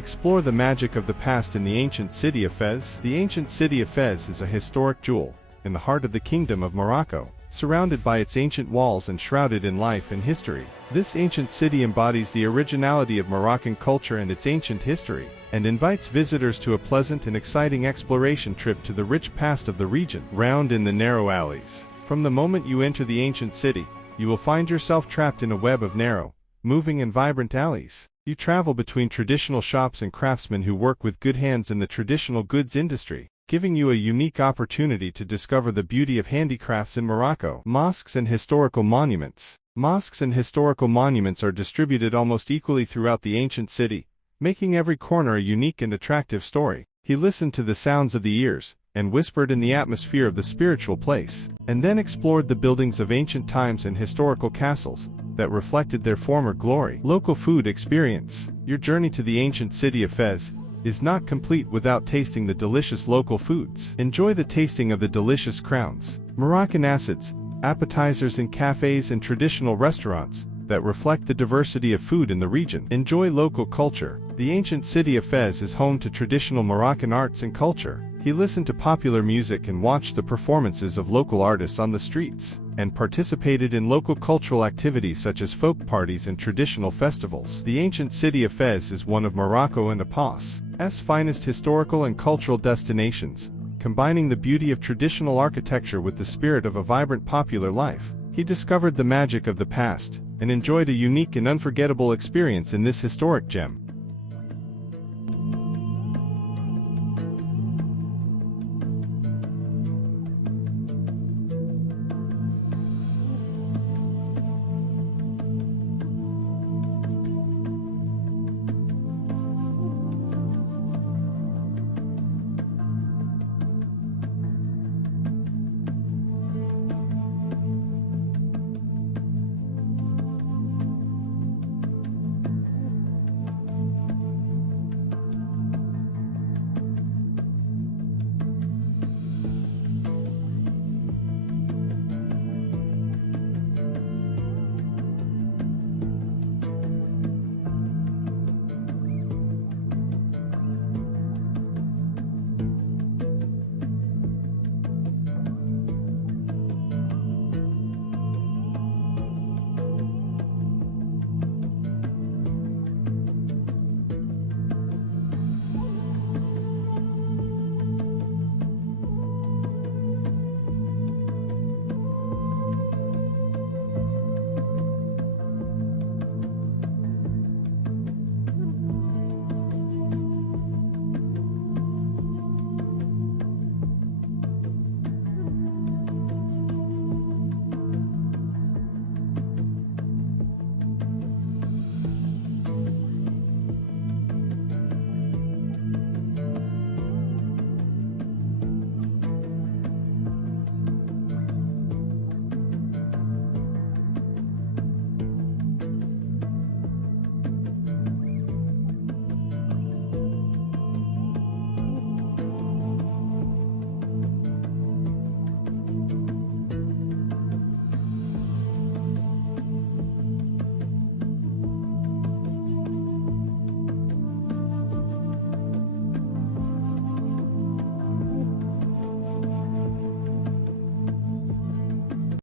Explore the magic of the past in the ancient city of Fez. The ancient city of Fez is a historic jewel in the heart of the Kingdom of Morocco, surrounded by its ancient walls and shrouded in life and history. This ancient city embodies the originality of Moroccan culture and its ancient history, and invites visitors to a pleasant and exciting exploration trip to the rich past of the region. Round in the narrow alleys. From the moment you enter the ancient city, you will find yourself trapped in a web of narrow, moving and vibrant alleys. You travel between traditional shops and craftsmen who work with good hands in the traditional goods industry, giving you a unique opportunity to discover the beauty of handicrafts in Morocco. Mosques and historical monuments. Mosques and historical monuments are distributed almost equally throughout the ancient city, making every corner a unique and attractive story. He listened to the sounds of the ears, and whispered in the atmosphere of the spiritual place, and then explored the buildings of ancient times and historical castles that reflected their former glory. Local food experience. Your journey to the ancient city of Fez is not complete without tasting the delicious local foods. Enjoy the tasting of the delicious crowns, Moroccan acids, appetizers in cafes and traditional restaurants that reflect the diversity of food in the region. Enjoy local culture. The ancient city of Fez is home to traditional Moroccan arts and culture. He listened to popular music and watched the performances of local artists on the streets, and participated in local cultural activities such as folk parties and traditional festivals. The ancient city of Fez is one of Morocco and Apas's finest historical and cultural destinations, combining the beauty of traditional architecture with the spirit of a vibrant popular life. He discovered the magic of the past, and enjoyed a unique and unforgettable experience in this historic gem.